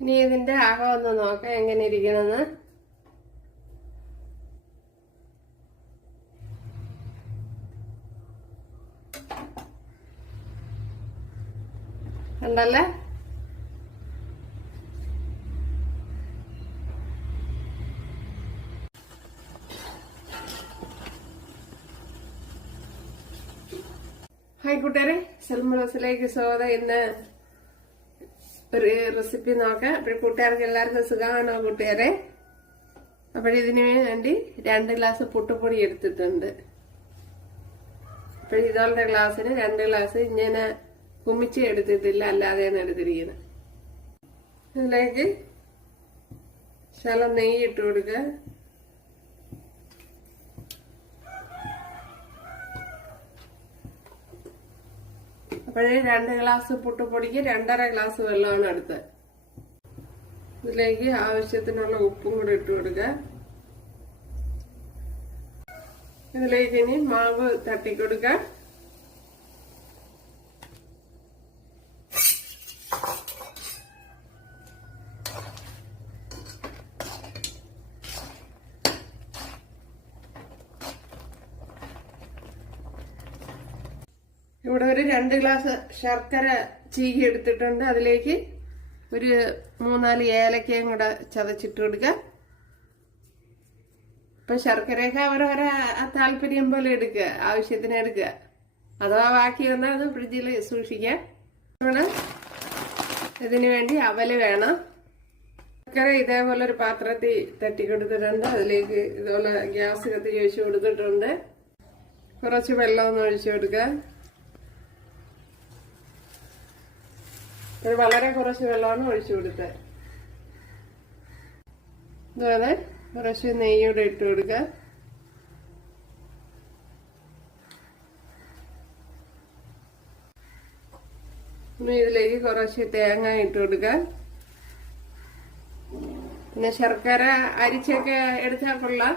ഇനി ഇതിന്റെ അകം ഒന്ന് നോക്കാം എങ്ങനെ ഇരിക്കണമെന്ന് കണ്ടല്ലേ? ഹായ് കൂട്ടുകാരെ സെൽമളസിലേക്ക് സ്വാഗതം. ഇന്ന് ഒരു റെസിപ്പി നോക്കാം. അപ്പോൾ കൂട്ടുകാർക്ക് എല്ലാവർക്കും സുഖമാണോ കൂട്ടുകാരെ? അപ്പോൾ ഇതിനു വേണ്ടി രണ്ട് ഗ്ലാസ് പുട്ടുപൊടി എടുത്തിട്ടുണ്ട്. അപ്പോൾ ഇതോളുടെ ഗ്ലാസ്സിന് രണ്ട് ഗ്ലാസ് ഇങ്ങനെ കുമിച്ച് എടുത്തിട്ടില്ല അല്ലാതെയാണ് എടുത്തിരിക്കുന്നത്. ഇതിലേക്ക് ശലം നെയ്യ് ഇട്ട് കൊടുക്കുക. അപ്പോഴേ രണ്ട് ഗ്ലാസ് പുട്ടുപൊടിക്ക് രണ്ടര ഗ്ലാസ് വെള്ളമാണ് എടുത്തത് ഇതിലേക്ക് ആവശ്യത്തിനുള്ള ഉപ്പും കൂടെ ഇട്ട് കൊടുക്കുക. ഇതിലേക്ക് ഇനി മാവ് തട്ടിക്കൊടുക്കുക. ഇവിടെ ഒരു രണ്ട് ഗ്ലാസ് ശർക്കര ചീകി എടുത്തിട്ടുണ്ട്. അതിലേക്ക് ഒരു മൂന്നാൽ ഏലക്കയും കൂടെ ചതച്ചിട്ട് കൊടുക്കുക. ഇപ്പൊ ശർക്കരയൊക്കെ അവരവരെ താല്പര്യം പോലെ എടുക്കുക ആവശ്യത്തിന് എടുക്കുക. അഥവാ ബാക്കി വന്നാൽ അത് ഫ്രിഡ്ജിൽ സൂക്ഷിക്കാം നമ്മൾ ഇതിനു വേണ്ടി അവൽ വേണം. ശർക്കര ഇതേപോലെ ഒരു പാത്രത്തിൽ തട്ടി കൊടുത്തിട്ടുണ്ട്. അതിലേക്ക് ഇതുപോലെ ഗ്യാസ് കത്തി ഒഴിച്ചു കൊടുത്തിട്ടുണ്ട്. കുറച്ച് വെള്ളം ഒന്ന് ഒഴിച്ചു കൊടുക്കുക. ഇത് വളരെ കുറച്ച് വെള്ളമാണ് ഒഴിച്ചു കൊടുത്തത് ഇതുപോലെ കുറച്ച് നെയ്യൂടെ ഇട്ട് കൊടുക്കുക ഇനി ഇതിലേക്ക് കുറച്ച് തേങ്ങ ഇട്ട് കൊടുക്കുക പിന്നെ ശർക്കര അരിച്ചൊക്കെ എടുത്താൽ കൊള്ളാം.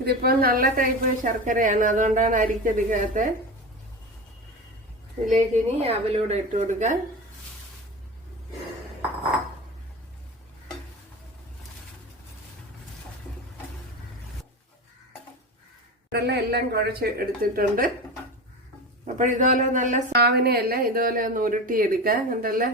ഇതിപ്പോ നല്ല ടൈപ്പ് ശർക്കരയാണ് അതുകൊണ്ടാണ് അരിച്ചെടുക്കാത്തത്. ഇതിലേക്ക് ഇനി അവലൂടെ ഇട്ട് കൊടുക്കുക ഇതെല്ലാം എല്ലാം കുഴച്ച് എടുത്തിട്ടുണ്ട്. അപ്പോൾ ഇതുപോലെ നല്ല സാവനയല്ല ഇതുപോലെ ഒന്ന് ഉരുട്ടിയെടുക്കുക കണ്ടല്ലേ?